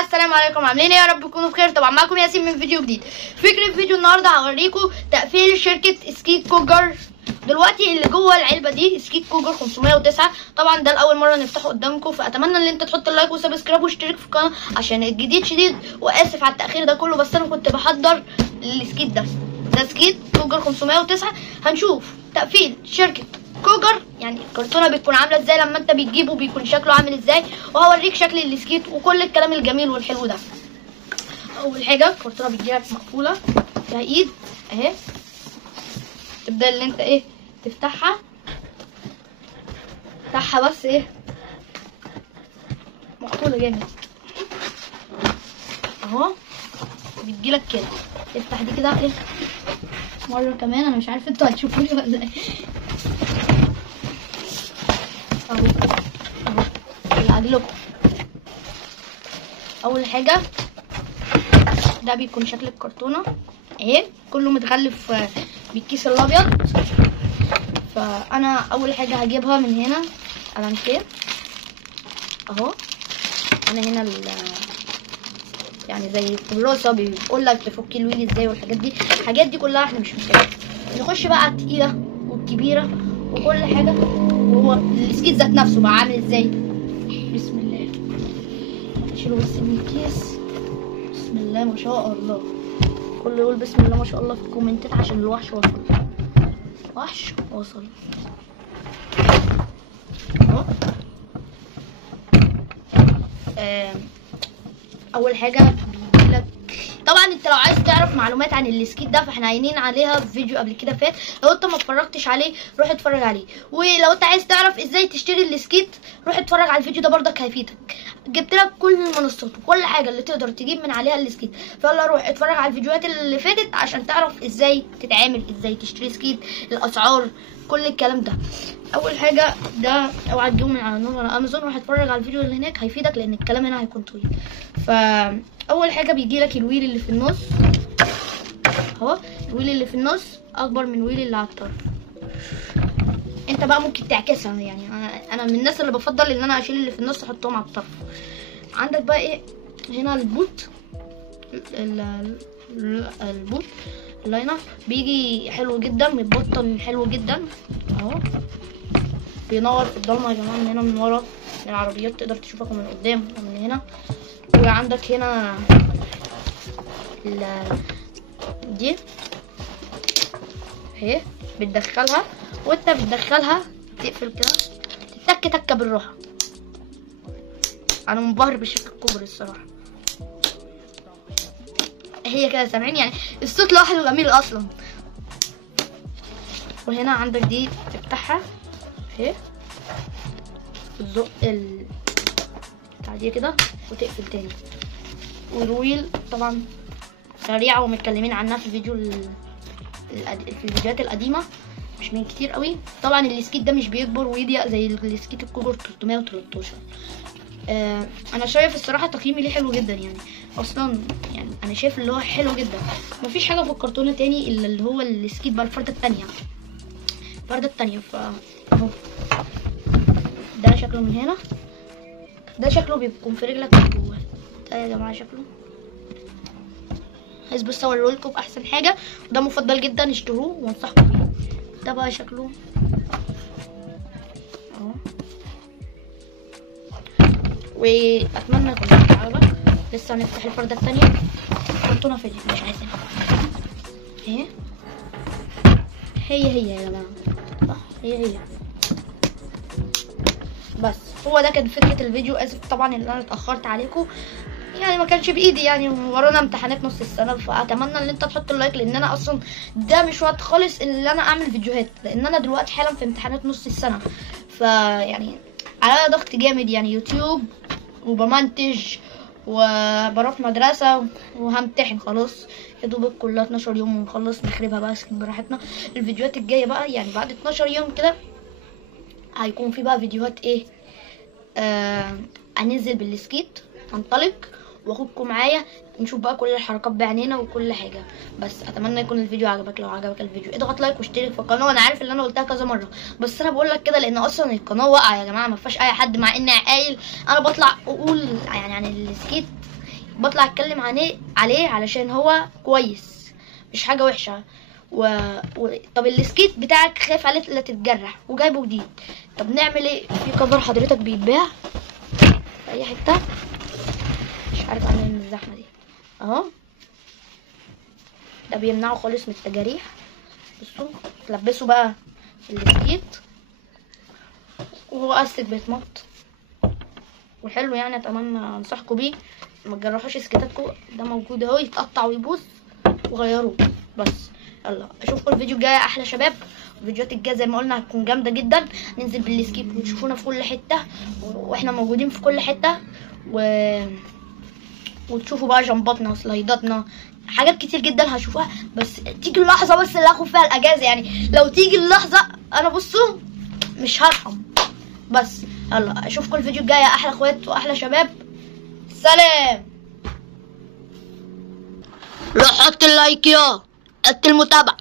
السلام عليكم، عاملين ايه؟ يا رب تكونوا بخير. طبعا معاكم ياسين من فيديو جديد. فكرة فيديو النهارده هوريكم تقفيل شركة سكيت كوجر. دلوقتي اللي جوه العلبه دي سكيت كوجر 509. طبعا ده لاول مره نفتحه قدامكم، فاتمنى ان انت تحط اللايك وسبسكرايب واشترك في القناه عشان الجديد شديد. واسف على التاخير ده كله، بس انا كنت بحضر السكيت ده سكيت كوجر 509. هنشوف تقفيل شركة كوجر، يعني الكرتونه بتكون عامله ازاي لما انت بتجيبه، بيكون شكله عامل ازاي، وهوريك شكل السكيت وكل الكلام الجميل والحلو ده. اول حاجه الكرتونه بتجيلك مقفوله فيها ايد اهي، تبدا اللي انت ايه تفتحها بس ايه مقفوله جامد اهو. بتجيلك كده تفتح دي كده ايه مره كمان، انا مش عارفه انتوا هتشوفوني ولا ايه. اهو لعجلكم. اول حاجه ده بيكون شكل الكرتونه اهي، كله متغلف بالكيس الابيض. فانا اول حاجه هجيبها من هنا قلمتين اهو. انا هنا يعني زي الكراسه بيقول لك تفكي الويل ازاي، والحاجات دي الحاجات دي كلها احنا مش محتاجينها. نخش بقى على التقيله والكبيره وكل حاجه، وهو السكيت ذات نفسه بقى عامل ازاي. بسم الله، اشيله بس من الكيس. بسم الله ما شاء الله. كله يقول بسم الله ما شاء الله في الكومنتات عشان الوحش وصل اهو. اول حاجه بيجيلك طبعا، انت لو عايز تعرف معلومات عن السكيت ده فاحنا عاينين عليها في فيديو قبل كده فات، لو انت ما اتفرجتش عليه روح اتفرج عليه. ولو انت عايز تعرف ازاي تشتري السكيت روح اتفرج على الفيديو ده برضك هيفيدك. جبت لك كل المنصات وكل حاجه اللي تقدر تجيب من عليها السكيت، فيلا روح اتفرج على الفيديوهات اللي فاتت عشان تعرف ازاي تتعامل، ازاي تشتري سكيت، الاسعار، كل الكلام ده. اول حاجه ده اوعى تجيبه من على امازون، روح اتفرج على الفيديو اللي هناك هيفيدك لان الكلام هنا هيكون طويل. فاول حاجه بيجي لك الويل اللي في النص اهو. الويل اللي في النص اكبر من الويل اللي على الطرف. انت بقى ممكن تعكسها، يعني انا من الناس اللي بفضل ان انا اشيل اللي في النص احطهم على الطرف. عندك بقى ايه هنا البوت، البوت اللاينر بيجي حلو جدا، متبطن حلو جدا اهو. بينور في الضلمه يا جماعه، من هنا من ورا العربيات تقدر تشوفك من قدام ومن هنا. وعندك هنا دي اهي بتدخلها، وانت بتدخلها تقفل كده تتك تكه بالراحه. انا منبهر بالشكل الكوبري الصراحه. هي كده سامعين يعني الصوت لوحده جميل اصلا. وهنا عندك دي تفتحها اهي، تزق بتاع دي كده وتقفل تاني. والويل طبعا سريعه ومتكلمين عنها في الفيديو في الفيديوهات القديمه، مش من كتير قوي. طبعا السكيت ده مش بيكبر ويضيق زي السكيت الكوجر 313. انا شايف الصراحه تقييمي ليه حلو جدا، يعني اصلا يعني انا شايف اللي هو حلو جدا. مفيش حاجه في الكرتونه تاني الا اللي هو السكيت بقى الفرده التانيه اهو. ده شكله من هنا، ده شكله بيكون في رجلك من جوه. ده يا جماعه شكله عايز بس اوريهولكم باحسن حاجه، وده مفضل جدا اشتروه وانصحكم بيه. ده بقى شكله اهو، واتمنى يكون عجبك. لسه هنفتح الفرده الثانيه. كرتونه فيديو مش عايزينها اهي. هي يا جماعه صح، هي بس. هو ده كان فكره الفيديو. اسف طبعا ان انا اتاخرت عليكم، يعني ما كانش بايدي، يعني ورانا امتحانات نص السنه. فاتمنى ان انت تحط اللايك، لان انا اصلا ده مش وقت خالص ان انا اعمل فيديوهات، لان انا دلوقتي حالا في امتحانات نص السنه. فيعني على ضغط جامد، يعني يوتيوب وبمنتج وبروح مدرسه وهمتحن خلاص يا دوبك كلها 12 يوم ونخلص نخربها بقى سكين براحتنا. الفيديوهات الجايه بقى يعني بعد 12 يوم كده هيكون في بقى فيديوهات ايه، هننزل بالسكيت هنطلق واخدكم معايا نشوف بقى كل الحركات بعينينا وكل حاجه. بس اتمنى يكون الفيديو عجبك. لو عجبك الفيديو اضغط لايك واشترك في القناه. انا عارف ان انا قلتها كذا مره، بس انا بقول لك كده لان اصلا القناه واقعه يا جماعه، ما فيهاش اي حد، مع اني قايل انا بطلع اقول يعني عن السكيت بطلع اتكلم عليه علشان هو كويس، مش حاجه وحشه. طب السكيت بتاعك خايف عليه لا تتجرح وجايبه جديد، طب نعمل ايه؟ في كفر حضرتك بيتباع في اي حته، مش عارف اعمل من الزحمه دي اهو. ده بيمنعه خالص من التجاريح. بصوا تلبسوا بقى السكيت وهو استك بيتمط وحلو يعني. اتمنى انصحكم بيه، ما تجرحوش سكيتاتكم، ده موجود اهو يتقطع ويبوظ وغيروه. بس يلا اشوفكم الفيديو الجاي احلى شباب. الفيديوهات الجايه زي ما قلنا هتكون جامده جدا، ننزل بالسكيت وتشوفونا في كل حته واحنا موجودين في كل حته وتشوفوا بقى جنباتنا وسلايداتنا، حاجات كتير جدا هشوفها. بس تيجي اللحظه بس اللي هاخد فيها الاجازه، يعني لو تيجي اللحظه انا بصوا مش هرحم. بس يلا اشوفكم الفيديو الجاي يا احلى اخوات واحلى شباب. سلام. روح حط اللايك يا المتابعه.